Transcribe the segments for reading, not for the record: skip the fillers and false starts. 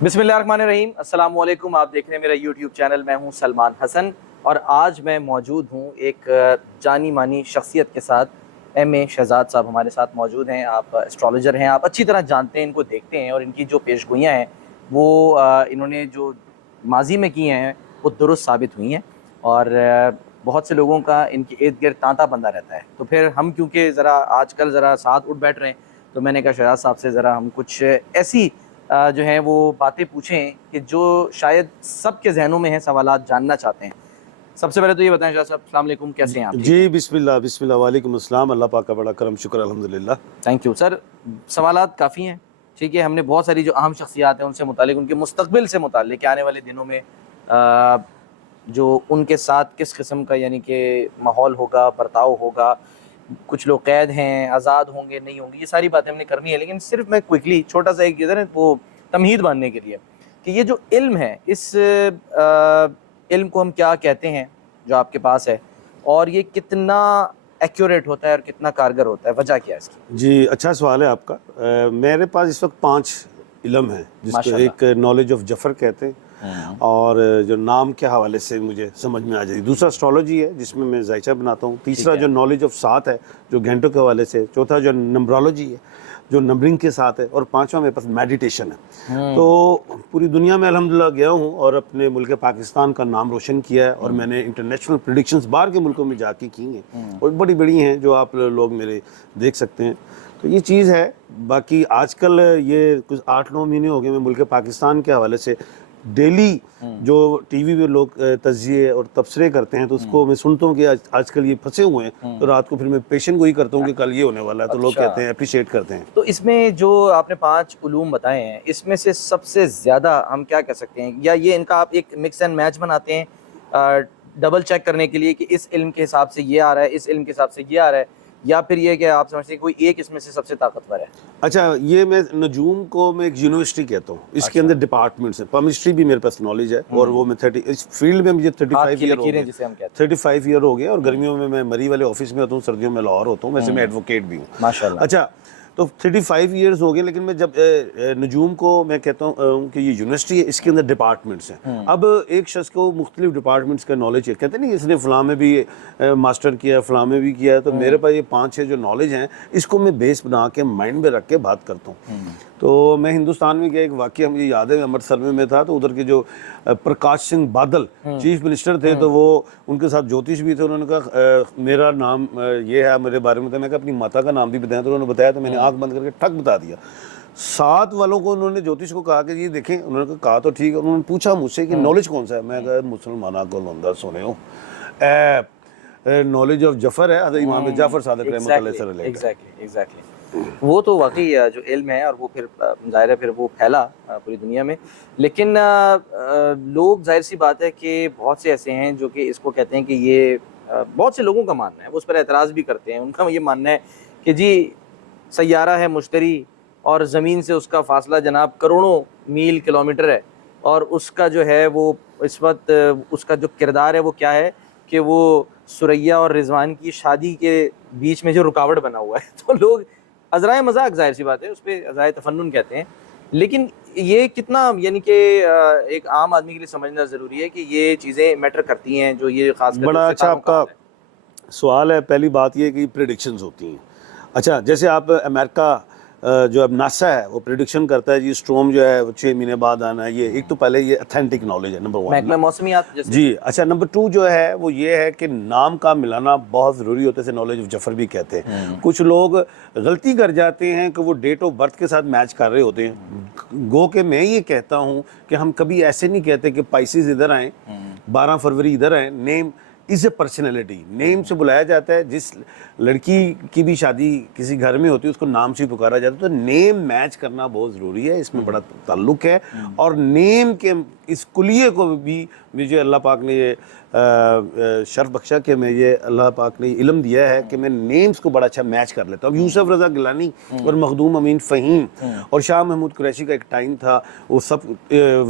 बिस्मिल्लाहिर्रहमानिर्रहीम, अस्सलाम वालेकुम। आप देख रहे हैं मेरा यूट्यूब चैनल। मैं हूं सलमान हसन और आज मैं मौजूद हूं एक जानी मानी शख्सियत के साथ। एम.ए. शहजाद साहब हमारे साथ मौजूद हैं। आप एस्ट्रोलॉजर हैं, आप अच्छी तरह जानते हैं, इनको देखते हैं और इनकी जो पेशगोइयाँ हैं वो इन्होंने जो माजी में की हैं वो दुरुस्त साबित हुई हैं और बहुत से लोगों का इनके इर्द गिर्द तांता बंधा रहता है। तो फिर हम क्योंकि ज़रा आजकल ज़रा साथ उठ बैठ रहे हैं तो मैंने कहा शहजाद साहब से ज़रा हम कुछ ऐसी जो हैं वो बातें पूछें कि जो शायद सबके जहनों में हैं, सवालात जानना चाहते हैं। सबसे पहले तो ये बताएं शाह साहब, अस्सलाम वालेकुम, कैसे हैं आप? ठीक जी, हैं? बिस्मिल्लाह बिस्मिल्लाह, वालेकुम अस्सलाम। अल्लाह पाक का बड़ा करम शुक्र अल्हम्दुलिल्लाह। Thank you sir. सवालात काफ़ी हैं, ठीक है। हमने बहुत सारी जो अहम शख्सियात हैं उनसे मुतालिक, उनके मुस्तकबिल से मुतालिक, आने वाले दिनों में जो उनके साथ किस किस्म का यानी कि माहौल होगा, बर्ताव होगा, कुछ लोग कैद हैं, आज़ाद होंगे, नहीं होंगे, ये सारी बातें हमने करनी है। लेकिन सिर्फ मैं क्विकली छोटा सा एक इधर है वो तमहीद बांधने के लिए कि ये जो इल्म है, इस इल्म को हम क्या कहते हैं जो आपके पास है, और ये कितना एक्यूरेट होता है और कितना कारगर होता है, वजह क्या है इसकी? जी, अच्छा सवाल है आपका। मेरे पास इस वक्त 5 इल्म हैं, जिसको माशाल्लाह। एक नॉलेज ऑफ जफ़र कहते हैं और जो नाम के हवाले से मुझे समझ में आ जाती। दूसरा एस्ट्रोलॉजी है जिसमें मैं जायचा बनाता हूँ। तीसरा है। जो नॉलेज ऑफ सात है जो घंटों के हवाले से। चौथा जो नंबरोलॉजी है जो नंबरिंग के साथ है। और पांचवा मेरे पास मेडिटेशन है। तो पूरी दुनिया में अल्हम्दुलिल्लाह गया हूँ और अपने मुल्क पाकिस्तान का नाम रोशन किया है और मैंने इंटरनेशनल प्रेडिक्शंस बाहर के मुल्कों में जाके की हैं और बड़ी बड़ी हैं जो आप लोग मेरे देख सकते हैं। तो ये चीज़ है। बाकी आजकल ये कुछ 8-9 महीने हो गए मैं मुल्क पाकिस्तान के हवाले से डेली जो टीवी पे लोग तज्जिए और तबसरे करते हैं तो उसको मैं सुनता हूँ कि आजकल ये फंसे हुए हैं। तो रात को फिर मैं पेशेंट गोई करता हूँ कि कल ये होने वाला है। तो लोग अच्छा। कहते हैं, अप्रिशिएट करते हैं। तो इसमें जो आपने 5 उलूम बताए हैं, इसमें से सबसे ज़्यादा हम क्या कह सकते हैं, या ये इनका आप एक मिक्स एंड मैच बनाते हैं डबल चेक करने के लिए कि इस इल्म के हिसाब से ये आ रहा है, इस इल्म के हिसाब से ये आ रहा है, या फिर ये कि आप समझते हैं कोई एक इसमें से सबसे ताकतवर है? अच्छा, ये मैं नजूम को मैं एक यूनिवर्सिटी कहता हूँ। इसके अच्छा। अंदर डिपार्टमेंट्स हैं। केमिस्ट्री भी मेरे पास नॉलेज है और वो मैं 30 इस फील्ड में मुझे हाथ 35 की ईयर हो लकीरें गए। जिसे हम कहते हैं। 35 ईयर हो गए और गर्मियों में मैं मरी वाले ऑफिस में होता हूँ, सर्दियों में लाहौर होता हूँ। वैसे मैं एडवोकेट भी हूँ। माशाल्लाह। अच्छा, तो 35 ईयर्स हो गए। लेकिन मैं जब नजूम को मैं कहता हूँ कि ये यूनिवर्सिटी है, इसके अंदर डिपार्टमेंट्स हैं। अब एक शख्स को मुख्तलिफ डिपार्टमेंट्स का नॉलेज है। कहते नहीं इसने फ़लाँ में भी मास्टर किया है, फ़लाँ में भी किया है। तो मेरे पास ये 5-6 जो नॉलेज हैं इसको मैं बेस बना के माइंड में रख के बात करता हूँ। तो मैं हिंदुस्तान में गया, एक वाक़या मुझे याद है, अमृतसर में था। तो उधर के जो प्रकाश सिंह बादल चीफ मिनिस्टर थे, तो वो उनके साथ ज्योतिष भी थे। उन्होंने कहा मेरा नाम ये है, मेरे बारे में। तो मैं कहा अपनी माता का नाम भी बताया। तो उन्होंने बताया तो मैंने आंख बंद करके ठक बता दिया। 7 वालों को उन्होंने ज्योतिष को कहा कि ये देखें। उन्होंने कहा तो ठीक है। उन्होंने पूछा मुझसे कि नॉलेज कौन सा है। मैं कहा मुसलमाना को लंदा सुने हो नॉलेज ऑफ जफ़र है, हज़रत इमाम जाफ़र सादिक रहमतुल्लाह अलैह से रिलेटेड। एग्जैक्टली। वो तो वाकई जो इल्म है और वो फिर ज़ाहिर है फिर वो फैला पूरी दुनिया में। लेकिन लोग, जाहिर सी बात है कि बहुत से ऐसे हैं जो कि इसको कहते हैं कि ये बहुत से लोगों का मानना है, वो उस पर एतराज़ भी करते हैं। उनका ये मानना है कि जी सैयारा है मुश्तरी और ज़मीन से उसका फ़ासला जनाब करोड़ों मील किलोमीटर है, और उसका जो है वो इस वक्त उसका जो किरदार है वो क्या है कि वो सुरैया और रिजवान की शादी के बीच में जो रुकावट बना हुआ है। तो लोग अज़राए मजाक, जाहिर सी बात है, उस पर अज़राए तफन्नुन कहते हैं। लेकिन ये कितना यानी कि एक आम आदमी के लिए समझना ज़रूरी है कि ये चीज़ें मैटर करती हैं, जो ये खासकर जो बड़ा अच्छा सितारों का आपका हाल है। सवाल है। पहली बात ये कि प्रिडिक्शंस होती हैं। अच्छा, जैसे आप अमेरिका जो अब नासा है वो प्रिडिक्शन करता है जी स्टॉर्म जो है वो 6 महीने बाद आना है। ये एक तो पहले ये ऑथेंटिक नॉलेज है, नंबर 1। महकमा मौसमियात जैसे। जी, अच्छा, नंबर 2 जो है वो ये है कि नाम का मिलाना बहुत ज़रूरी होता है। इसे नॉलेज ऑफ जफ़र भी कहते हैं। कुछ लोग गलती कर जाते हैं कि वो डेट ऑफ बर्थ के साथ मैच कर रहे होते हैं। गो के मैं ये कहता हूँ कि हम कभी ऐसे नहीं कहते कि पाइसिस इधर आएँ, 12 फरवरी इधर आएँ। Name is a personality. Name से बुलाया जाता है। जिस लड़की की भी शादी किसी घर में होती है उसको नाम से पुकारा जाता है। तो नेम मैच करना बहुत ज़रूरी है, इसमें बड़ा ताल्लुक़ है। और नेम के इस कुलिये को भी मुझे अल्लाह पाक ने ये शर्फ बख्शा कि मैं ये अल्लाह पाक ने इल्म दिया है कि मैं नेम्स को बड़ा अच्छा मैच कर लेता हूँ। यूसुफ रज़ा गिलानी और मखदूम अमीन फ़हीम और शाह महमूद कुरैशी का एक टाइम था, वो सब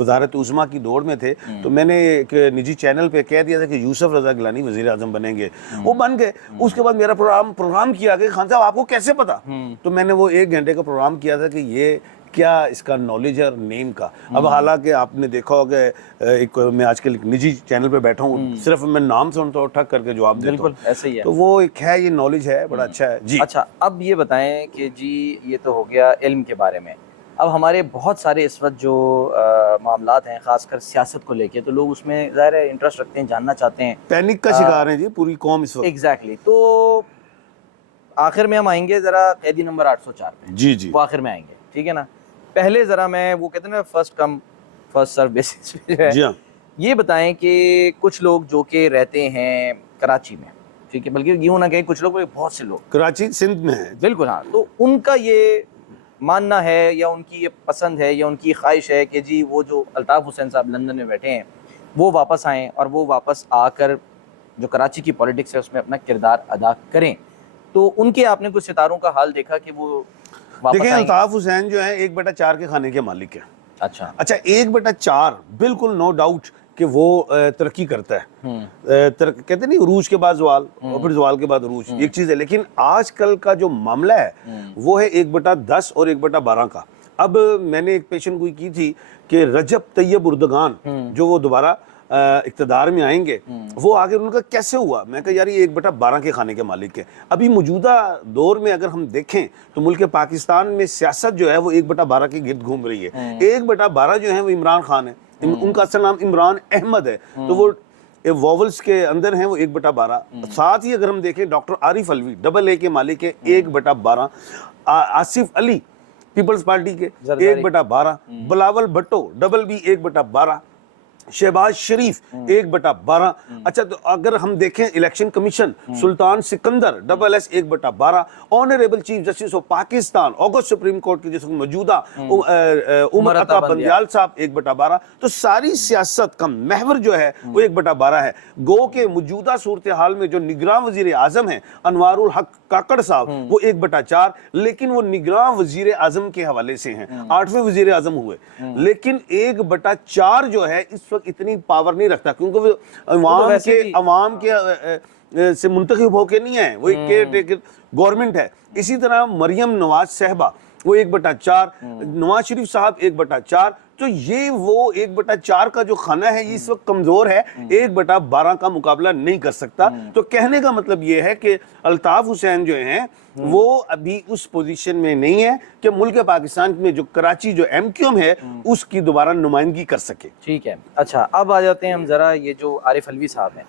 वज़ारत उज़्मा की दौड़ में थे। तो मैंने एक निजी चैनल पे कह दिया था कि यूसुफ रज़ा गिलानी वज़ीर आज़म बनेंगे। वो बन गए। उसके बाद मेरा प्रोग्राम किया कि खान साहब आपको कैसे पता? तो मैंने वो 1 घंटे का प्रोग्राम किया था कि ये क्या इसका नॉलेज है और नेम का। अब हालांकि आपने देखा होगा, एक मैं आजकल एक निजी चैनल पे बैठा हूँ, सिर्फ मैं नाम सुनता हूँ, ठक करके जवाब देता हूँ। बिल्कुल ऐसे ही है। तो वो एक है, ये नॉलेज है, बड़ा अच्छा है जी। अच्छा, अब ये बताएं कि जी ये तो हो गया इल्म के बारे में। अब हमारे बहुत सारे इस वक्त जो मामलात हैं, ख़ासकर सियासत को लेके, तो लोग उसमें ज़ाहिर है इंटरेस्ट रखते हैं, जानना चाहते हैं। पैनिक का शिकार है जी पूरी कौम इस वक्त। एग्जैक्टली। तो आखिर में हम आएंगे ज़रा कैदी नंबर 804 पे। जी जी, वो आखिर में आएंगे, ठीक है ना। पहले ज़रा मैं, वो कहते हैं ना, first come first serve basis पे जो है, जी हाँ, ये बताएं कि कुछ लोग जो कि रहते हैं कराची में, ठीक है, बल्कि यूँ ना कहें कुछ लोग, बहुत से लोग कराची सिंध में है। बिल्कुल, हाँ, तो उनका ये मानना है या उनकी ये पसंद है या उनकी ख्वाहिश है कि जी वो जो अल्ताफ़ हुसैन साहब लंदन में बैठे हैं वो वापस आएँ और वो वापस आकर जो कराची की पॉलिटिक्स है उसमें अपना किरदार अदा करें। तो उनके आपने कुछ सितारों का हाल देखा कि वो वापस देखिए, आएंगे? अल्ताफ हुसैन जो है 1/4 के खाने के मालिक है। अच्छा। अच्छा, 1/4 बिल्कुल नो डाउट कि वो तरक्की करता है। कहते नहीं, उरूज के बाद जवाल और फिर जवाल के बाद उरूज, एक चीज़ है। लेकिन आजकल का जो मामला है वो है 1/10 और 1/12 का। अब मैंने एक पेशन गोई की थी कि रजब तैयब उर्दगान जो वो दोबारा इक़्तिदार में आएंगे, वो आगे उनका कैसे हुआ। मैं कहा यार ये 1/12 के खाने के मालिक है। अभी मौजूदा दौर में अगर हम देखें तो मुल्क पाकिस्तान में सियासत जो है वो 1/12 के गिर्द घूम रही है। 1/12 जो है वो इमरान खान है, उनका असल नाम इमरान अहमद है, तो वो वॉवल्स के अंदर हैं वो 1/12। साथ ही अगर हम देखें डॉक्टर आरिफ अलवी AA के मालिक है 1/12, आसिफ अली पीपल्स पार्टी के 1/12, बिलावल भुट्टो BB 1/12, शहबाज शरीफ 1/12। अच्छा, तो अगर हम देखें election commission Sultan Sikandar SS 1/12, honourable chief justice of Pakistan August supreme court के जिसको मौजूदा उमर अता बंदियाल साहब 1/12। तो सारी सियासत का महवर जो है वो 1/12 है। गो के मौजूदा सूरत हाल में जो निगरान वजीर आजम है अनवारुल हक काकड़ साहब, वो 1/4, लेकिन वो निगरान वजीर आजम के हवाले से हैं, 8वें वजीर आजम हुए। लेकिन 1/4 जो है इस वक्त इतनी पावर नहीं रखता, क्योंकि वो अवाम के से मुंतखब होके नहीं है, वो एक केयर टेकर गवर्नमेंट है। इसी तरह मरियम नवाज साहबा वो 1/4, नवाज शरीफ साहब 1/4। तो ये वो 1/4 का जो खाना है ये इस वक्त कमजोर है, 1/12 का मुकाबला नहीं कर सकता। तो कहने का मतलब ये है कि अल्ताफ हुसैन जो हैं वो अभी उस पोजीशन में नहीं है कि मुल्क पाकिस्तान में जो कराची जो MQM है उसकी दोबारा नुमाइंदगी कर सके। ठीक है। अच्छा, अब आ जाते हैं हम जरा ये जो आरिफ अलवी साहब हैं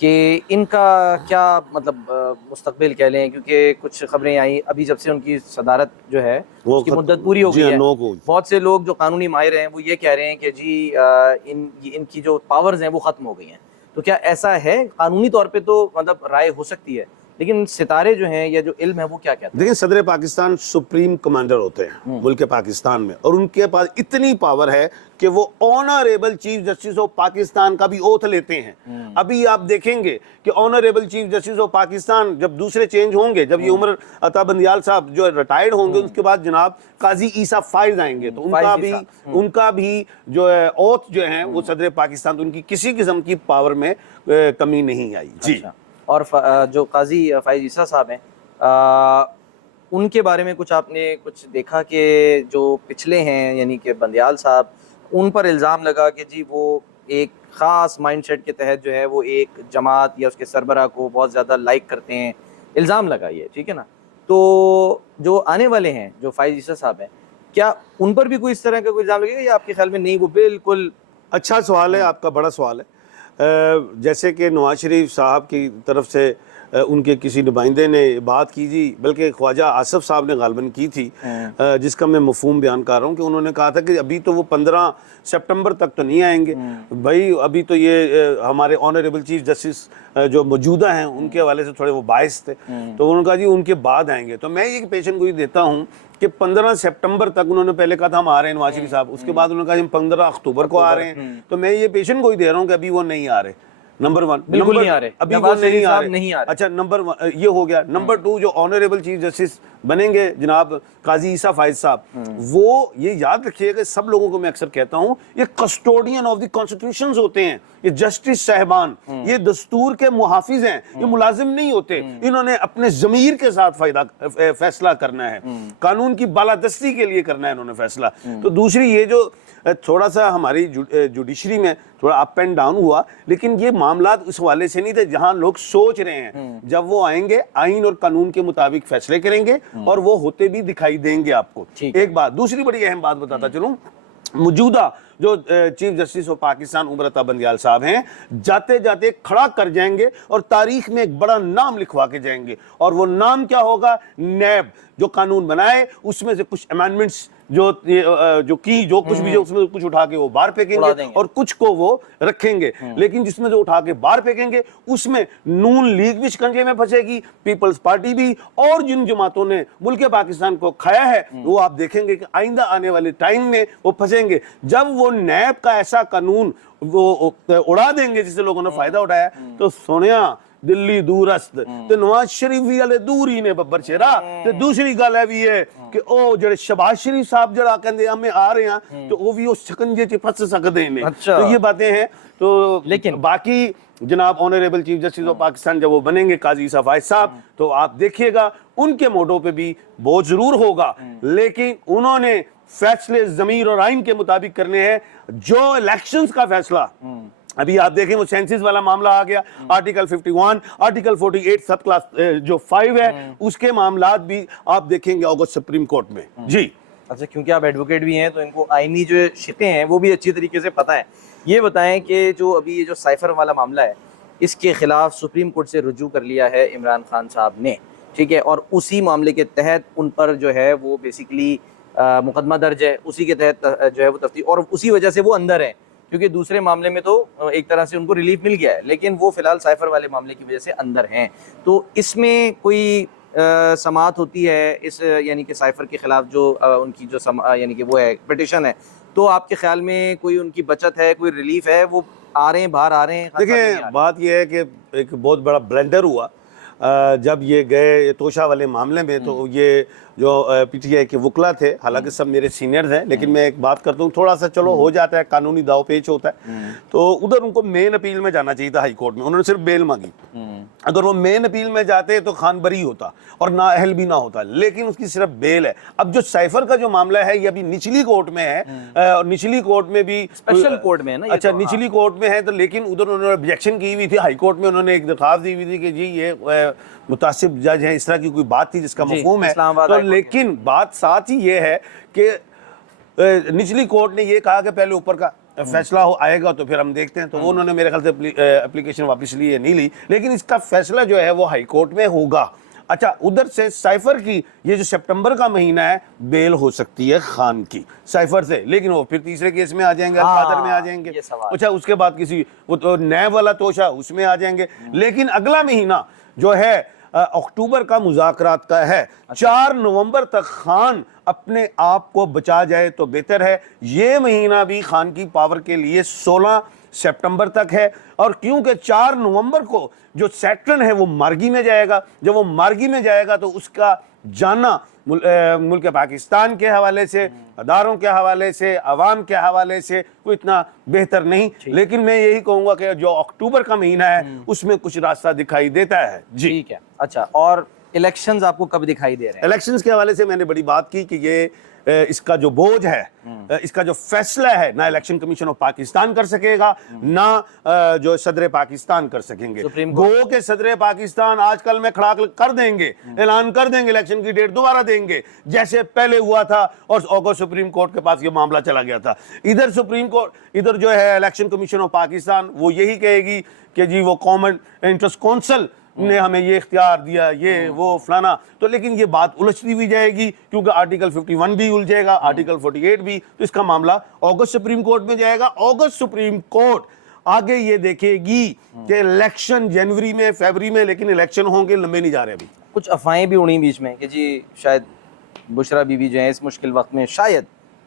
कि इनका क्या मतलब मुस्तकबिल कह लें, क्योंकि कुछ खबरें आई अभी जब से उनकी सदारत जो है उसकी मुद्दत पूरी हो गई है। बहुत से लोग जो कानूनी माहिर हैं वो ये कह रहे हैं कि जी इनकी जो पावर्स हैं वो ख़त्म हो गई हैं। तो क्या ऐसा है? कानूनी तौर पे तो मतलब राय हो सकती है, लेकिन सितारे जो हैं या जो इल्म है वो क्या कहते हैं? देखिए, सदर पाकिस्तान सुप्रीम कमांडर होते हैं मुल्क पाकिस्तान में, और उनके पास इतनी पावर है कि वो honourable chief justice of Pakistan का भी ओथ लेते हैं। अभी आप देखेंगे कि honourable chief justice of Pakistan जब दूसरे चेंज होंगे, जब ये उमर अता बंदियाल साहब जो रिटायर्ड होंगे, उसके बाद जनाब काजी ईसा फाइज आएंगे, तो उनका भी जो है ओथ जो है वो सदर पाकिस्तान, तो उनकी किसी किस्म की पावर में कमी नहीं आई जी। अच्छा। और जो काजी फाइज ईसा साहब हैं, उनके बारे में कुछ आपने कुछ देखा कि जो पिछले हैं, यानी कि बंदियाल साहब, उन पर इल्ज़ाम लगा कि जी वो एक ख़ास माइंडसेट के तहत जो है वो एक जमात या उसके सरबरा को बहुत ज़्यादा लाइक करते हैं, इल्ज़ाम लगा ये, ठीक है ना। तो जो आने वाले हैं जो फाइज ईसा साहब हैं, क्या उन पर भी कोई इस तरह का कोई इल्ज़ाम लगेगा या आपके ख्याल में नहीं? वो बिल्कुल अच्छा सवाल है आपका, बड़ा सवाल है। जैसे कि नवाज शरीफ साहब की तरफ से उनके किसी नुमाइंदे ने बात की जी, बल्कि ख्वाजा आसिफ साहब ने गालबन की थी, जिसका मैं मफहूम बयान कर रहा हूँ, कि उन्होंने कहा था कि अभी तो वो 15 सितंबर तक तो नहीं आएंगे भाई, अभी तो ये हमारे ऑनरेबल चीफ जस्टिस जो मौजूदा हैं उनके हवाले से थोड़े वो बायस थे, तो उन्होंने कहा जी उनके बाद आएंगे। तो मैं ये पेशन गोई देता हूँ कि 15 सितंबर तक उन्होंने पहले कहा था हम आ रहे हैं नवाज शरीफ साहब, उसके बाद उन्होंने कहा हम 15 अक्टूबर को आ रहे हैं। तो मैं ये पेशन गोई दे रहा हूँ कि अभी वो नहीं आ रहे, नंबर 1 बिल्कुल नहीं आ रहे, अभी वो नहीं आ रहे। अच्छा, नंबर 1 ये हो गया। नंबर 2, जो ऑनरेबल चीफ जस्टिस बनेंगे जनाब काजी ईसा फायज साहब, वो ये याद रखिएगा, सब लोगों को मैं अक्सर कहता हूँ, ये कस्टोडियन ऑफ द कॉन्स्टिट्यूशंस होते हैं, ये जस्टिस साहबान, ये दस्तूर के मुहाफिज हैं, ये मुलाजिम नहीं होते। इन्होंने अपने जमीर के साथ फैसला करना है, कानून की बालादस्ती के लिए करना है इन्होंने फैसला। तो दूसरी ये जो थोड़ा सा हमारी जुडिशरी में थोड़ा अप एंड डाउन हुआ, लेकिन ये मामला उस हवाले से नहीं थे जहां लोग सोच रहे हैं, जब वो आएंगे आइन और कानून के मुताबिक फैसले करेंगे और वो होते भी दिखाई देंगे आपको। एक बात, दूसरी बड़ी अहम बात बताता चलूं, मौजूदा जो chief justice of Pakistan Umar Ata Bandial साहब हैं, जाते जाते खड़ा कर जाएंगे और तारीख में एक बड़ा नाम लिखवा के जाएंगे, और वो नाम क्या होगा? नैब जो कानून बनाए उसमें से कुछ अमेंडमेंट्स जो कुछ भी जो उसमें कुछ उठा के वो बाहर फेंकेंगे और कुछ को वो रखेंगे, लेकिन जिसमें जो उठा के बाहर फेंकेंगे उसमें नून लीग भी शिकंजे में फंसेगी, पीपल्स पार्टी भी, और जिन जमातों ने मुल्क पाकिस्तान को खाया है वो आप देखेंगे कि आइंदा आने वाले टाइम में वो फंसेंगे। जब वो नैब का ऐसा कानून वो उड़ा देंगे जिससे लोगों ने फायदा उठाया, तो सोनिया दिल्ली दूरस्त ते नवाज शरीफ भी हले दूर ही ने बब्बर शेरा। ते दूसरी गल है भी है कि ओ जेड़े शहबाज शरीफ साहब जरा कहंदे हमें आ रहे हैं, तो वो भी उस शिकंजे च फंस सकते हैं। अच्छा। तो ये बातें हैं। तो लेकिन बाकी जनाब honourable chief justice of Pakistan जब वो बनेंगे काजी ईसा फायज साहब, तो आप देखिएगा उनके मोटो पे भी बोझ जरूर होगा, लेकिन उन्होंने फैसले जमीर और आइन के मुताबिक करने हैं। जो इलेक्शंस का फैसला अभी आप देखें, वो सेंसिस वाला मामला आ गया, आर्टिकल 51, आर्टिकल 48 सब क्लास जो 5 है, उसके मामलात भी आप देखेंगे अगस्त सुप्रीम कोर्ट में। जी अच्छा, क्योंकि आप एडवोकेट भी हैं तो इनको आईनी जो शिकें हैं वो भी अच्छी तरीके से पता है। ये बताएं कि जो अभी ये जो साइफर वाला मामला है, इसके खिलाफ सुप्रीम कोर्ट से रुजू कर लिया है इमरान खान साहब ने, ठीक है, और उसी मामले के तहत उन पर जो है वो बेसिकली मुकदमा दर्ज है, उसी के तहत जो है वो तफ्तीश, और उसी वजह से वो अंदर है, क्योंकि दूसरे मामले में तो एक तरह से उनको रिलीफ मिल गया है, लेकिन वो फिलहाल साइफर वाले मामले की वजह से अंदर हैं। तो इसमें कोई समाअत होती है इस यानी कि साइफर के खिलाफ जो उनकी जो यानी कि वो है पिटिशन है, तो आपके ख्याल में कोई उनकी बचत है, कोई रिलीफ है, वो आ रहे हैं, बाहर आ रहे हैं? देखिए, बात यह है कि एक बहुत बड़ा ब्लेंडर हुआ जब ये गए तोशा वाले मामले में। तो ये जो पीटीआई के वकला थे, हालांकि सब मेरे सीनियर्स हैं, लेकिन मैं एक बात करता हूँ, थोड़ा सा चलो हो जाता है, कानूनी दाव पेच होता है, तो उधर उनको मेन अपील में जाना चाहिए था हाई कोर्ट में। उन्होंने सिर्फ बेल मांगी। अगर वो मेन अपील में जाते तो खान बरी होता और ना अहल भी ना होता, लेकिन उसकी सिर्फ बेल है। अब जो साइफर का जो मामला है ये अभी निचली कोर्ट में है, और निचली कोर्ट में भी स्पेशल कोर्ट में है ना। अच्छा, तो निचली कोर्ट में है, तो लेकिन उधर उन्होंने ऑब्जेक्शन की हुई थी। हाई कोर्ट में उन्होंने एक दरखास्त दी हुई थी कि जी ये मुतासिब जज हैं, इस तरह की कोई बात थी जिसका मफहूम है। तो लेकिन बात साथ ही ये है कि निचली कोर्ट ने ये कहा कि पहले ऊपर का फैसला आएगा तो फिर हम देखते हैं। तो वो उन्होंने मेरे ख्याल से एप्लीकेशन वापस ली है, नहीं ली, लेकिन इसका फैसला जो है वो हाई कोर्ट में होगा। अच्छा, उधर से साइफर की ये जो सितंबर का महीना है, बेल हो सकती है खान की साइफर से, लेकिन वो फिर तीसरे केस में आ जाएंगे, अलकादर में आ जाएंगे। अच्छा, उसके बाद किसी वो तो नैब वाला तोशा उसमें आ जाएंगे। लेकिन अगला महीना जो है अक्टूबर का मुज़ाकरात का है। 4 नवंबर तक खान अपने आप को बचा जाए तो बेहतर है। ये महीना भी खान की पावर के लिए 16 सितंबर तक है, और क्योंकि 4 नवंबर को जो सैटर्न है वो मार्गी में जाएगा, जब वो मार्गी में जाएगा तो उसका जाना मुल्क पाकिस्तान के हवाले से, अदारों के हवाले से, अवाम के हवाले से कोई इतना बेहतर नहीं। लेकिन मैं यही कहूँगा कि जो अक्टूबर का महीना है उसमें कुछ रास्ता दिखाई देता है। जी ठीक है। अच्छा, और इलेक्शंस आपको कब दिखाई दे रहे हैं? इलेक्शंस के हवाले से मैंने बड़ी बात की कि ये इसका जो बोझ है, इसका जो फैसला है, ना इलेक्शन कमीशन ऑफ पाकिस्तान कर सकेगा, ना जो सदर पाकिस्तान कर सकेंगे। गो के सदर पाकिस्तान आजकल में खड़ा कर देंगे, ऐलान कर देंगे, इलेक्शन की डेट दोबारा देंगे, जैसे पहले हुआ था, और अगस्त सुप्रीम कोर्ट के पास ये मामला चला गया था। इधर सुप्रीम कोर्ट, इधर जो है इलेक्शन कमीशन ऑफ पाकिस्तान, वो यही कहेगी कि जी वो कॉमन इंटरेस्ट काउंसिल ने हमें ये इख्तियार दिया, ये वो फलाना। तो लेकिन ये बात उलझती हुई जाएगी, क्योंकि आर्टिकल 51 भी उलझेगा, आर्टिकल 48 भी। तो इसका मामला अगस्त सुप्रीम कोर्ट में जाएगा। अगस्त सुप्रीम कोर्ट आगे ये देखेगी कि इलेक्शन जनवरी में, फरवरी में, लेकिन इलेक्शन होंगे, लंबे नहीं जा रहे। अभी कुछ अफवाहें भी उड़ी बीच में कि जी शायद बुशरा बीबी जो है इस मुश्किल वक्त में शायद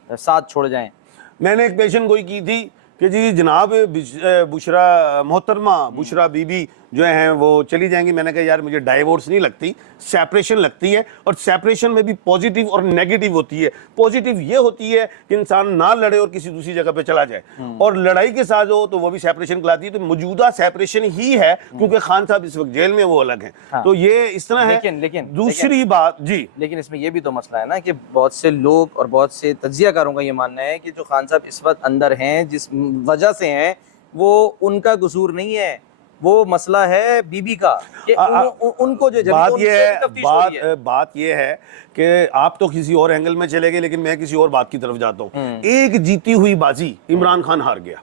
साथ छोड़ जाएं। मैंने एक पेशन गोई की थी कि जी जनाब बुशरा मोहतरमा बुशरा बीबी जो हैं वो चली जाएंगी। मैंने कहा यार मुझे डाइवोर्स नहीं लगती, सेपरेशन लगती है, और सेपरेशन में भी पॉजिटिव और नेगेटिव होती है। पॉजिटिव ये होती है कि इंसान ना लड़े और किसी दूसरी जगह पे चला जाए, और लड़ाई के साथ हो तो वो भी सेपरेशन कहलाती है। तो मौजूदा सेपरेशन ही है, क्योंकि खान साहब इस वक्त जेल में, वो अलग हैं। हाँ। तो ये इस तरह है। लेकिन दूसरी बात जी, लेकिन इसमें ये भी तो मसला है ना कि बहुत से लोग और बहुत से तज्जियाकारों का ये मानना है कि जो खान साहब इस वक्त अंदर हैं, जिस वजह से हैं, वो उनका कसूर नहीं है, वो मसला है बीबी का कि उनको जो बात ये है, तफ्तीश हो रही है। बात ये है कि आप तो किसी और एंगल में चले गए, लेकिन मैं किसी और बात की तरफ जाता हूँ। एक जीती हुई बाजी, इमरान खान हार गया,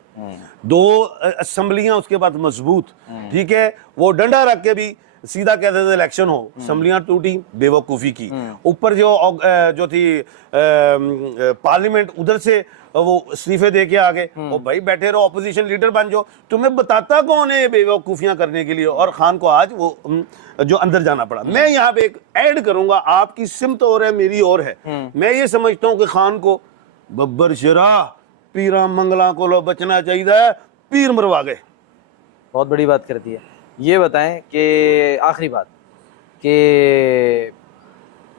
2 असेंबलियां उसके बाद मजबूत, ठीक है, वो डंडा रख के भी सीधा कहते थे इलेक्शन हो, असेंबलियां टूटी, बेवकूफ़ी की। ऊपर जो थी पार्लियामेंट, उधर से वो इस्तीफे दे के आ गए। और भाई बैठे रहो, ऑपोजिशन लीडर बन जाओ, तुम्हें बताता कौन है बेवकूफ़ियां करने के लिए। और खान को आज वो जो अंदर जाना पड़ा। मैं यहाँ पे एक ऐड करूंगा, आपकी सिमत और है, मेरी और है। मैं ये समझता हूँ कि खान को बब्बर शरा पीरा मंगला को लो बचना चाहिए, पीर मरवा गए। बहुत बड़ी बात कर दी है। ये बताएं कि आखिरी बात कि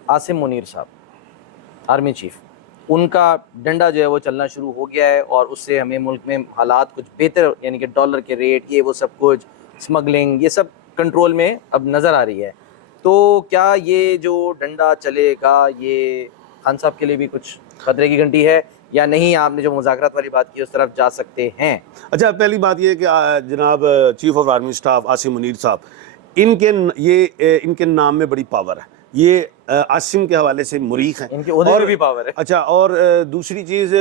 आसिम मुनीर साहब, आर्मी चीफ, उनका डंडा जो है वो चलना शुरू हो गया है, और उससे हमें मुल्क में हालात कुछ बेहतर, यानी कि डॉलर के रेट, ये वो सब कुछ, स्मगलिंग, ये सब कंट्रोल में अब नज़र आ रही है। तो क्या ये जो डंडा चलेगा, ये खान साहब के लिए भी कुछ खतरे की घंटी है या नहीं? आपने जो मुज़ाकरात वाली बात की उस तरफ जा सकते हैं? अच्छा, पहली बात ये है कि जनाब chief of army staff Asim Munir साहब, इनके नाम में बड़ी पावर है। ये आसिम के हवाले से मुरीख हैं, इनके ओहदे में भी पावर है। अच्छा, और दूसरी चीज़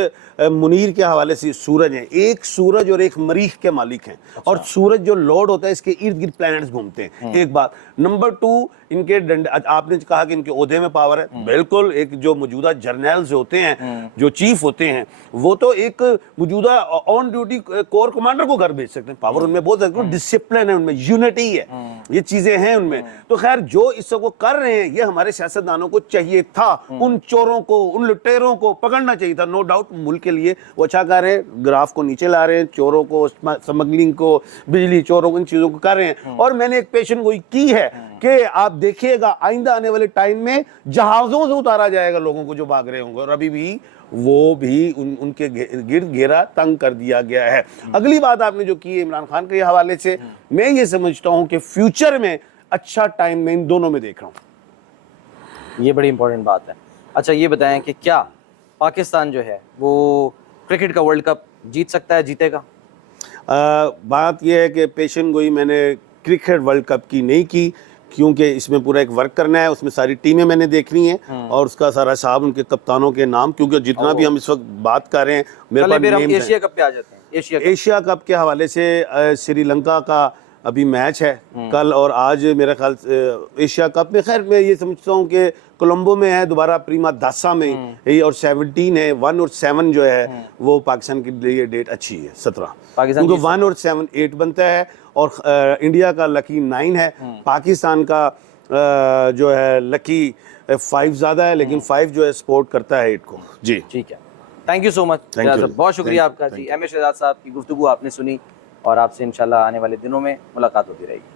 मुनीर के हवाले से सूरज है। एक सूरज और एक मरीख के मालिक हैं। अच्छा। और सूरज जो लॉर्ड होता है, इसके इर्द गिर्द प्लैनेट्स घूमते हैं। एक बात। नंबर 2, इनके डंडे, आपने कहा कि इनके ओहदे में पावर है, बिल्कुल। एक जो मौजूदा जर्नल्स होते हैं, जो चीफ होते हैं, वो तो एक मौजूदा ऑन ड्यूटी कोर कमांडर को घर भेज सकते हैं। पावर उनमें बहुत है, डिसिप्लिन है उनमें, यूनिटी है, ये चीजें हैं उनमें। तो खैर, जो इस सब को कर रहे हैं, ये हमारे सियासतदानों को चाहिए था, उन चोरों को, उन लुटेरों को पकड़ना चाहिए था। नो डाउट मुल्क के लिए वो अच्छा कर रहे हैं, ग्राफ को नीचे ला रहे हैं, चोरों को, स्मगलिंग को, बिजली चोरों को, इन चीजों को कर रहे हैं। और मैंने एक पेशन गोई की है कि आप देखिएगा आइंदा आने वाले टाइम में जहाजों से उतारा जाएगा लोगों को जो भाग रहे होंगे, और अभी भी वो भी उनके गिर्द घेरा तंग कर दिया गया है। अगली बात आपने जो की है इमरान खान के हवाले से, मैं ये समझता हूं कि फ्यूचर में अच्छा टाइम मैं इन दोनों में देख रहा हूं। ये बड़ी इंपॉर्टेंट बात है। अच्छा, ये बताएं कि क्या पाकिस्तान जो है वो क्रिकेट का वर्ल्ड कप जीत सकता है, जीतेगा? बात यह है कि पेशन गोई मैंने क्रिकेट वर्ल्ड कप की नहीं की, क्योंकि इसमें पूरा एक वर्क करना है, उसमें सारी टीमें मैंने देखनी है, और उसका सारा हिसाब उनके कप्तानों के नाम, क्योंकि जितना भी हम इस वक्त बात कर रहे हैं, मेरे पास नेम्स हैं। एशिया कप पे आ जाते हैं। एशिया कप के हवाले से श्रीलंका का अभी मैच है कल और आज, मेरे ख्याल एशिया कप में। खैर, मैं ये समझता हूँ कि कोलंबो में है दोबारा, प्रीमा दासा में ये, और 17 है, 1 और 7 जो है वो पाकिस्तान के लिए डेट अच्छी है। 17 क्योंकि 1 और 7 8 बनता है, और इंडिया का लकी 9 है, पाकिस्तान का जो है लकी 5 ज़्यादा है, लेकिन 5 जो है सपोर्ट करता है 8 को। जी ठीक है, थैंक यू सो मच। बहुत शुक्रिया आपका जी। एम ए शहजाद साहब की गुफ्तगू आपने सुनी, और आपसे इंशाल्लाह आने वाले दिनों में मुलाकात होती रहेगी।